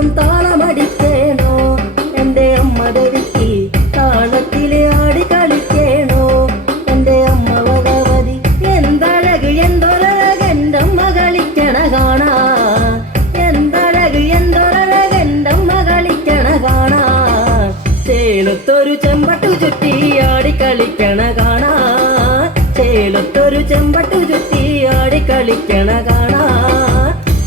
തകൃതാളും താളമടിക്കേണോ? എന്റെ അമ്മ ദേവിക്ക് താളത്തിലെ ആടി കളിക്കേണോ? എന്റെ അമ്മ ഭഗവതി എന്തഴക് എന്തൊരഴക് എന്റെ അമ്മ കളിക്കണ കാണാ? എന്തഴക് എന്തൊരഴക് എന്റെ അമ്മ കളിക്കണ കാണാ? ചേലത്തൊരു ചെമ്പട്ടു ചുറ്റി ആടി കളിക്കണ കാണാ? ചേലത്തൊരു ചെമ്പട്ടു ചുറ്റി ആടി കളിക്കണ കാണാ?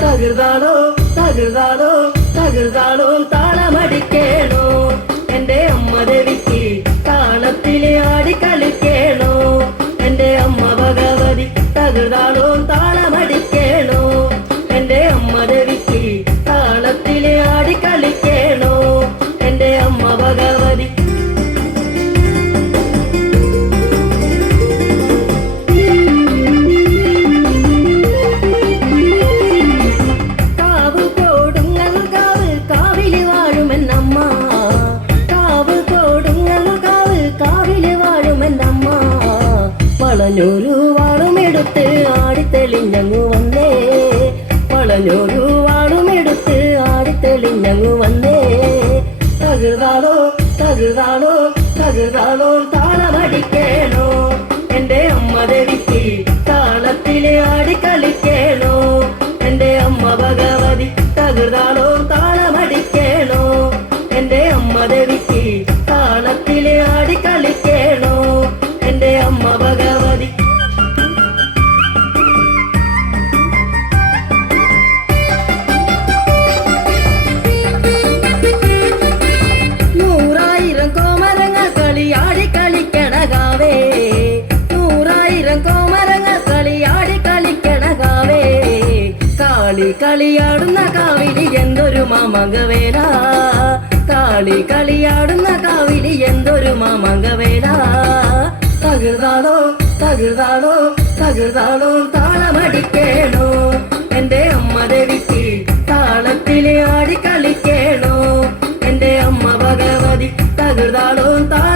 തകൃതാളോ തകൃതാളോ തകൃതാളോ താളമടിക്കേണോ? എന്റെ അമ്മ ദേവിക്ക് ആടി കളിക്കേണോ? എന്റെ അമ്മ ഭഗവതി തകൃതാളോ താളമടിക്കേണോ? എന്റെ അമ്മ ദേവിക്ക് ആടി ആടിത്തെളിഞ്ഞങ്ങു വന്നേ. വളഞ്ഞൊരു വാളുമെടുത്ത് ആടിത്തെളിഞ്ഞങ്ങു വന്നേ. തകൃതാളോ തകൃതാളോ തകൃതാളോ താളമടിക്കേണോ? എന്റെ അമ്മ ദേവിക്ക് താളത്തിലെ ആടി കളിക്കേണോ? എന്റെ അമ്മ ഭഗവതി തകൃതാളോ കാളി കളിയാടുന്ന കാവിലി എന്തൊരു മാമകവേല താളി കളിയാടുന്ന കാവിലി എന്തൊരു മാമകവേല തകർതാളോ തകർതാളോ തകർതാളോ താളമടിക്കേണോ? എന്റെ അമ്മ ദേവിക്ക് താളത്തിലെ ആടി കളിക്കേണോ? എന്റെ അമ്മ ഭഗവതി തകർതാളോ താളമ